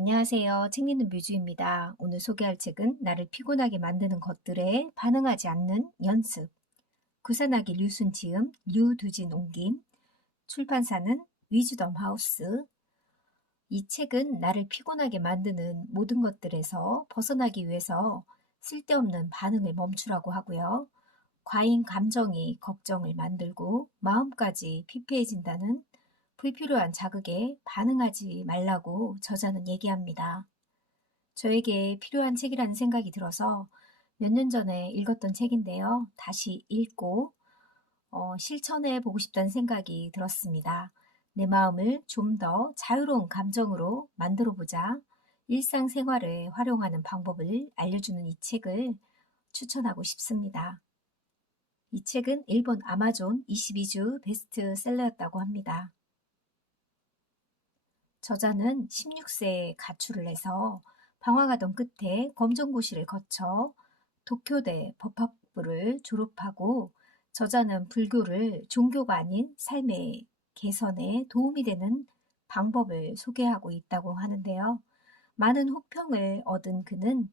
안녕하세요. 책 읽는 뮤즈입니다. 오늘 소개할 책은 나를 피곤하게 만드는 것들에 반응하지 않는 연습. 구산하기 류순 지음, 류두진 옮김. 출판사는 위즈덤 하우스. 이 책은 나를 피곤하게 만드는 모든 것들에서 벗어나기 위해서 쓸데없는 반응을 멈추라고 하고요. 과잉 감정이 걱정을 만들고 마음까지 피폐해진다는 불필요한 자극에 반응하지 말라고 저자는 얘기합니다. 저에게 필요한 책이라는 생각이 들어서 몇 년 전에 읽었던 책인데요. 다시 읽고 실천해 보고 싶다는 생각이 들었습니다. 내 마음을 좀 더 자유로운 감정으로 만들어 보자. 일상생활에 활용하는 방법을 알려주는 이 책을 추천하고 싶습니다. 이 책은 일본 아마존 22주 베스트셀러였다고 합니다. 저자는 16세에 가출을 해서 방황하던 끝에 검정고시를 거쳐 도쿄대 법학부를 졸업하고 저자는 불교를 종교가 아닌 삶의 개선에 도움이 되는 방법을 소개하고 있다고 하는데요. 많은 호평을 얻은 그는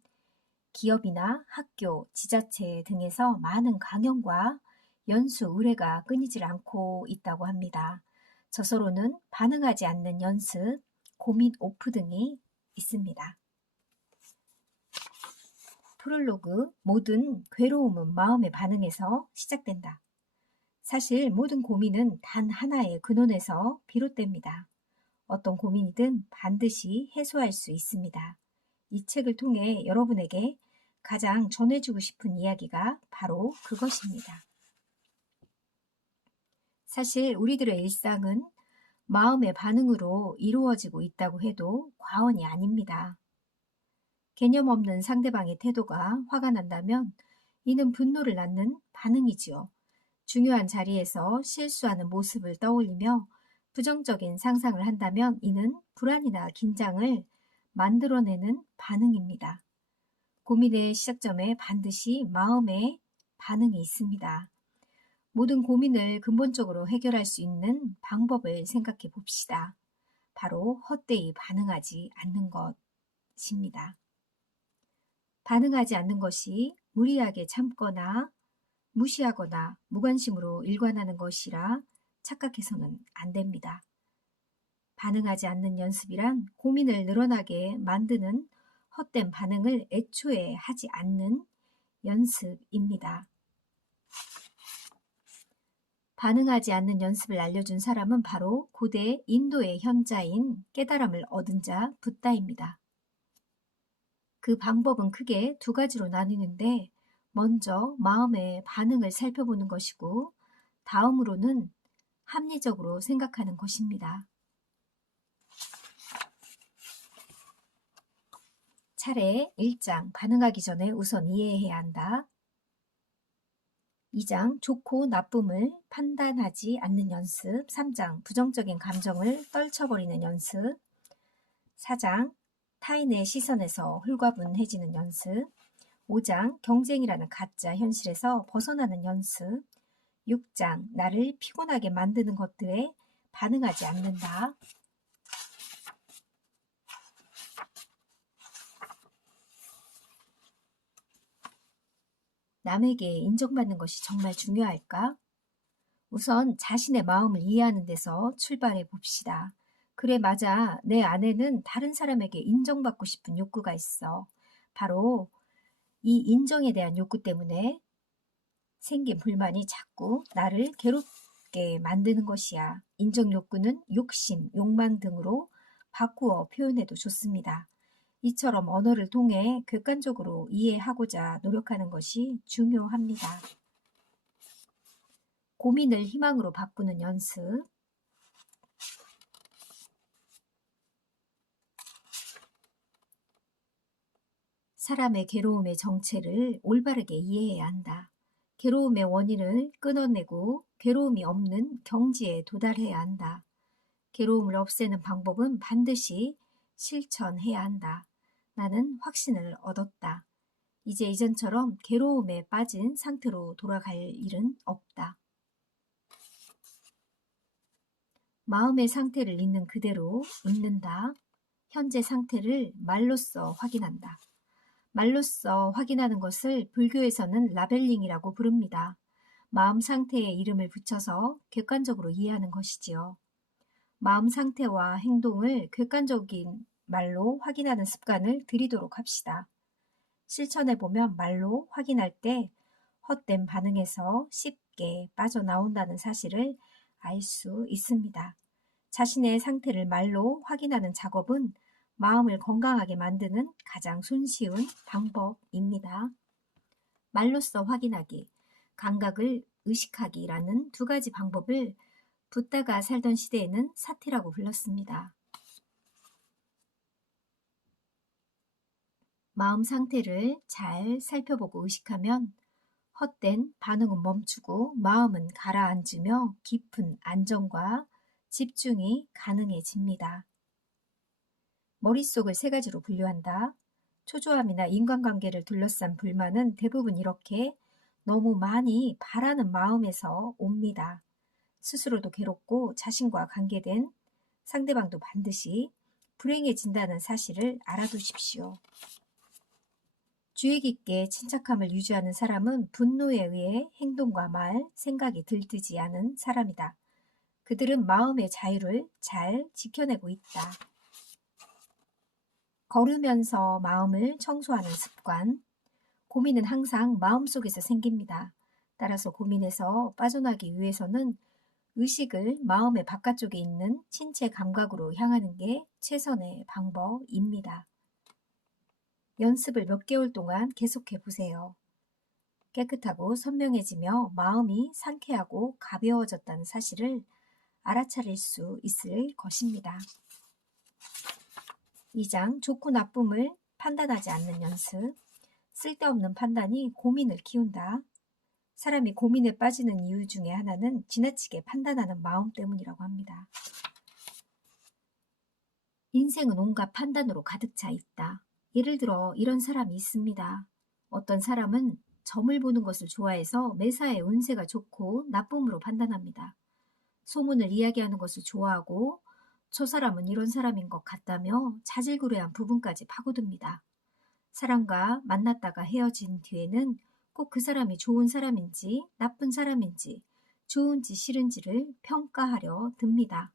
기업이나 학교, 지자체 등에서 많은 강연과 연수 의뢰가 끊이질 않고 있다고 합니다. 저서로는 반응하지 않는 연습, 고민 오프 등이 있습니다. 프롤로그, 모든 괴로움은 마음의 반응에서 시작된다. 사실 모든 고민은 단 하나의 근원에서 비롯됩니다. 어떤 고민이든 반드시 해소할 수 있습니다. 이 책을 통해 여러분에게 가장 전해주고 싶은 이야기가 바로 그것입니다. 사실 우리들의 일상은 마음의 반응으로 이루어지고 있다고 해도 과언이 아닙니다. 개념 없는 상대방의 태도가 화가 난다면 이는 분노를 낳는 반응이지요. 중요한 자리에서 실수하는 모습을 떠올리며 부정적인 상상을 한다면 이는 불안이나 긴장을 만들어내는 반응입니다. 고민의 시작점에 반드시 마음의 반응이 있습니다. 모든 고민을 근본적으로 해결할 수 있는 방법을 생각해 봅시다. 바로 헛되이 반응하지 않는 것입니다. 반응하지 않는 것이 무리하게 참거나 무시하거나 무관심으로 일관하는 것이라 착각해서는 안 됩니다. 반응하지 않는 연습이란 고민을 늘어나게 만드는 헛된 반응을 애초에 하지 않는 연습입니다. 반응하지 않는 연습을 알려준 사람은 바로 고대 인도의 현자인 깨달음을 얻은 자 붓다입니다. 그 방법은 크게 두 가지로 나뉘는데 먼저 마음의 반응을 살펴보는 것이고 다음으로는 합리적으로 생각하는 것입니다. 차례 1장 반응하기 전에 우선 이해해야 한다. 2장 좋고 나쁨을 판단하지 않는 연습. 3장 부정적인 감정을 떨쳐버리는 연습. 4장 타인의 시선에서 홀가분해지는 연습. 5장 경쟁이라는 가짜 현실에서 벗어나는 연습. 6장 나를 피곤하게 만드는 것들에 반응하지 않는다. 남에게 인정받는 것이 정말 중요할까? 우선 자신의 마음을 이해하는 데서 출발해 봅시다. 그래, 맞아. 내 안에는 다른 사람에게 인정받고 싶은 욕구가 있어. 바로 이 인정에 대한 욕구 때문에 생긴 불만이 자꾸 나를 괴롭게 만드는 것이야. 인정 욕구는 욕심, 욕망 등으로 바꾸어 표현해도 좋습니다. 이처럼 언어를 통해 객관적으로 이해하고자 노력하는 것이 중요합니다. 고민을 희망으로 바꾸는 연습. 사람의 괴로움의 정체를 올바르게 이해해야 한다. 괴로움의 원인을 끊어내고 괴로움이 없는 경지에 도달해야 한다. 괴로움을 없애는 방법은 반드시 실천해야 한다. 나는 확신을 얻었다. 이제 이전처럼 괴로움에 빠진 상태로 돌아갈 일은 없다. 마음의 상태를 있는 그대로 읽는다. 현재 상태를 말로써 확인한다. 말로써 확인하는 것을 불교에서는 라벨링이라고 부릅니다. 마음 상태에 이름을 붙여서 객관적으로 이해하는 것이지요. 마음 상태와 행동을 객관적인 말로 확인하는 습관을 들이도록 합시다. 실천해보면 말로 확인할 때 헛된 반응에서 쉽게 빠져나온다는 사실을 알 수 있습니다. 자신의 상태를 말로 확인하는 작업은 마음을 건강하게 만드는 가장 손쉬운 방법입니다. 말로써 확인하기, 감각을 의식하기라는 두 가지 방법을 붓다가 살던 시대에는 사티라고 불렀습니다. 마음 상태를 잘 살펴보고 의식하면 헛된 반응은 멈추고 마음은 가라앉으며 깊은 안정과 집중이 가능해집니다. 머릿속을 세 가지로 분류한다. 초조함이나 인간관계를 둘러싼 불만은 대부분 이렇게 너무 많이 바라는 마음에서 옵니다. 스스로도 괴롭고 자신과 관계된 상대방도 반드시 불행해진다는 사실을 알아두십시오. 주의 깊게 침착함을 유지하는 사람은 분노에 의해 행동과 말, 생각이 들뜨지 않은 사람이다. 그들은 마음의 자유를 잘 지켜내고 있다. 걸으면서 마음을 청소하는 습관. 고민은 항상 마음속에서 생깁니다. 따라서 고민에서 빠져나기 위해서는 의식을 마음의 바깥쪽에 있는 신체 감각으로 향하는 게 최선의 방법입니다. 연습을 몇 개월 동안 계속해 보세요. 깨끗하고 선명해지며 마음이 상쾌하고 가벼워졌다는 사실을 알아차릴 수 있을 것입니다. 2장 좋고 나쁨을 판단하지 않는 연습. 쓸데없는 판단이 고민을 키운다. 사람이 고민에 빠지는 이유 중에 하나는 지나치게 판단하는 마음 때문이라고 합니다. 인생은 온갖 판단으로 가득 차 있다. 예를 들어 이런 사람이 있습니다. 어떤 사람은 점을 보는 것을 좋아해서 매사에 운세가 좋고 나쁨으로 판단합니다. 소문을 이야기하는 것을 좋아하고 저 사람은 이런 사람인 것 같다며 자질구레한 부분까지 파고듭니다. 사람과 만났다가 헤어진 뒤에는 꼭 그 사람이 좋은 사람인지 나쁜 사람인지 좋은지 싫은지를 평가하려 듭니다.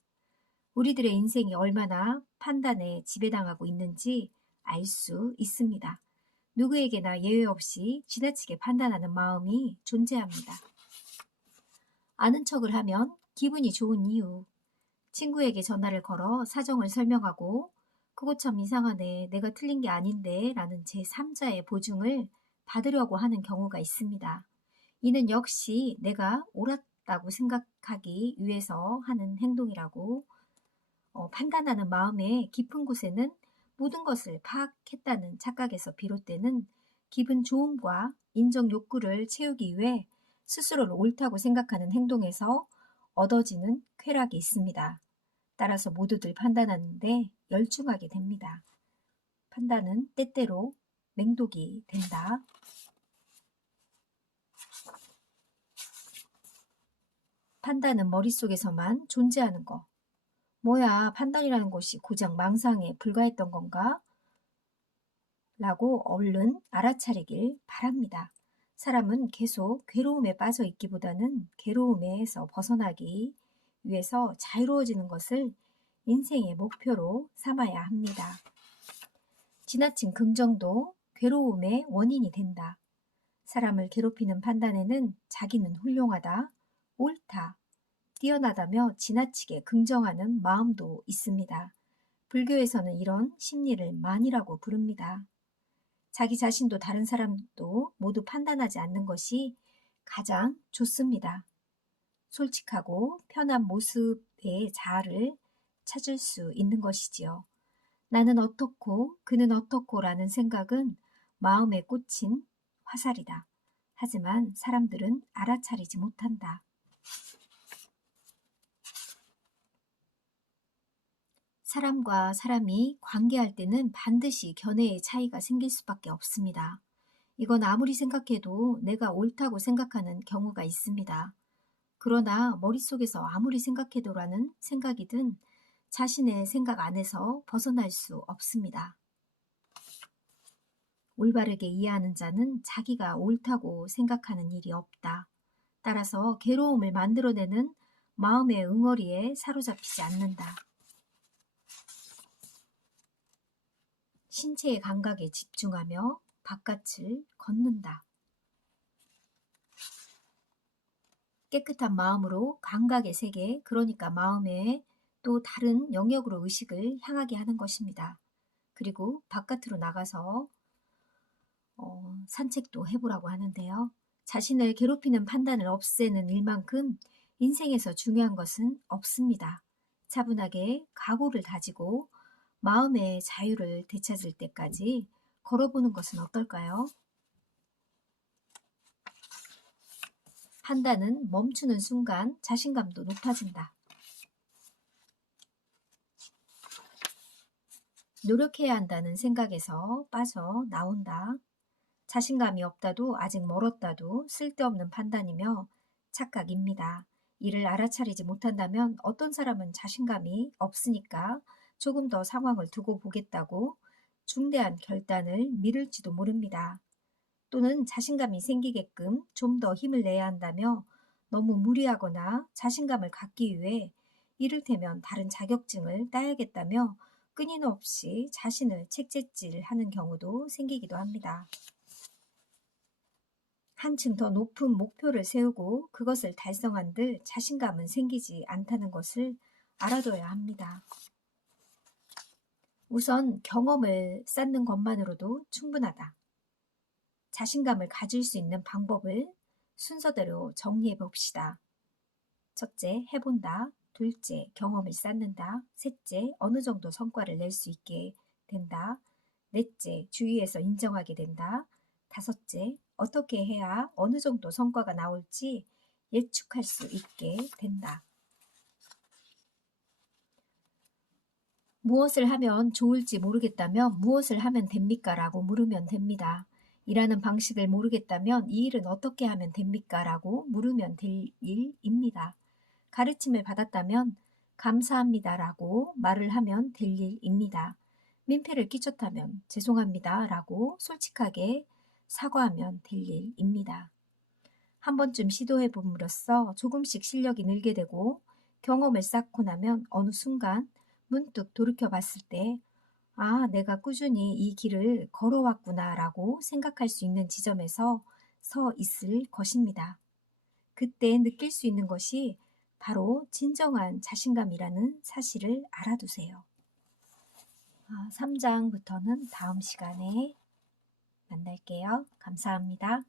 우리들의 인생이 얼마나 판단에 지배당하고 있는지 알 수 있습니다. 누구에게나 예외 없이 지나치게 판단하는 마음이 존재합니다. 아는 척을 하면 기분이 좋은 이유. 친구에게 전화를 걸어 사정을 설명하고 그거 참 이상하네, 내가 틀린 게 아닌데 라는 제3자의 보증을 받으려고 하는 경우가 있습니다. 이는 역시 내가 옳았다고 생각하기 위해서 하는 행동이라고 판단하는 마음의 깊은 곳에는 모든 것을 파악했다는 착각에서 비롯되는 기분 좋음과 인정 욕구를 채우기 위해 스스로를 옳다고 생각하는 행동에서 얻어지는 쾌락이 있습니다. 따라서 모두들 판단하는데 열중하게 됩니다. 판단은 때때로 맹독이 된다. 판단은 머릿속에서만 존재하는 거. 뭐야, 판단이라는 것이 고작 망상에 불과했던 건가? 라고 얼른 알아차리길 바랍니다. 사람은 계속 괴로움에 빠져 있기보다는 괴로움에서 벗어나기 위해서 자유로워지는 것을 인생의 목표로 삼아야 합니다. 지나친 긍정도 괴로움의 원인이 된다. 사람을 괴롭히는 판단에는 자기는 훌륭하다, 옳다, 뛰어나다며 지나치게 긍정하는 마음도 있습니다. 불교에서는 이런 심리를 만이라고 부릅니다. 자기 자신도 다른 사람도 모두 판단하지 않는 것이 가장 좋습니다. 솔직하고 편한 모습의 자아를 찾을 수 있는 것이지요. 나는 어떻고 그는 어떻고 라는 생각은 마음에 꽂힌 화살이다. 하지만 사람들은 알아차리지 못한다. 사람과 사람이 관계할 때는 반드시 견해의 차이가 생길 수밖에 없습니다. 이건 아무리 생각해도 내가 옳다고 생각하는 경우가 있습니다. 그러나 머릿속에서 아무리 생각해도라는 생각이든 자신의 생각 안에서 벗어날 수 없습니다. 올바르게 이해하는 자는 자기가 옳다고 생각하는 일이 없다. 따라서 괴로움을 만들어내는 마음의 응어리에 사로잡히지 않는다. 신체의 감각에 집중하며 바깥을 걷는다. 깨끗한 마음으로 감각의 세계, 그러니까 마음의 또 다른 영역으로 의식을 향하게 하는 것입니다. 그리고 바깥으로 나가서 산책도 해보라고 하는데요. 자신을 괴롭히는 판단을 없애는 일만큼 인생에서 중요한 것은 없습니다. 차분하게 각오를 다지고 마음의 자유를 되찾을 때까지 걸어보는 것은 어떨까요? 판단은 멈추는 순간 자신감도 높아진다. 노력해야 한다는 생각에서 빠져나온다. 자신감이 없다도 아직 멀었다도 쓸데없는 판단이며 착각입니다. 이를 알아차리지 못한다면 어떤 사람은 자신감이 없으니까 조금 더 상황을 두고 보겠다고 중대한 결단을 미룰지도 모릅니다. 또는 자신감이 생기게끔 좀 더 힘을 내야 한다며 너무 무리하거나 자신감을 갖기 위해 이를테면 다른 자격증을 따야겠다며 끊임없이 자신을 책제질하는 경우도 생기기도 합니다. 한층 더 높은 목표를 세우고 그것을 달성한들 자신감은 생기지 않다는 것을 알아둬야 합니다. 우선 경험을 쌓는 것만으로도 충분하다. 자신감을 가질 수 있는 방법을 순서대로 정리해 봅시다. 첫째, 해본다. 둘째, 경험을 쌓는다. 셋째, 어느 정도 성과를 낼 수 있게 된다. 넷째, 주위에서 인정하게 된다. 다섯째, 어떻게 해야 어느 정도 성과가 나올지 예측할 수 있게 된다. 무엇을 하면 좋을지 모르겠다면 무엇을 하면 됩니까? 라고 물으면 됩니다. 일하는 방식을 모르겠다면 이 일은 어떻게 하면 됩니까? 라고 물으면 될 일입니다. 가르침을 받았다면 감사합니다 라고 말을 하면 될 일입니다. 민폐를 끼쳤다면 죄송합니다 라고 솔직하게 사과하면 될 일입니다. 한 번쯤 시도해 봄으로써 조금씩 실력이 늘게 되고 경험을 쌓고 나면 어느 순간 문득 돌이켜 봤을 때 아, 내가 꾸준히 이 길을 걸어왔구나 라고 생각할 수 있는 지점에서 서 있을 것입니다. 그때 느낄 수 있는 것이 바로 진정한 자신감이라는 사실을 알아두세요. 3장부터는 다음 시간에 만날게요. 감사합니다.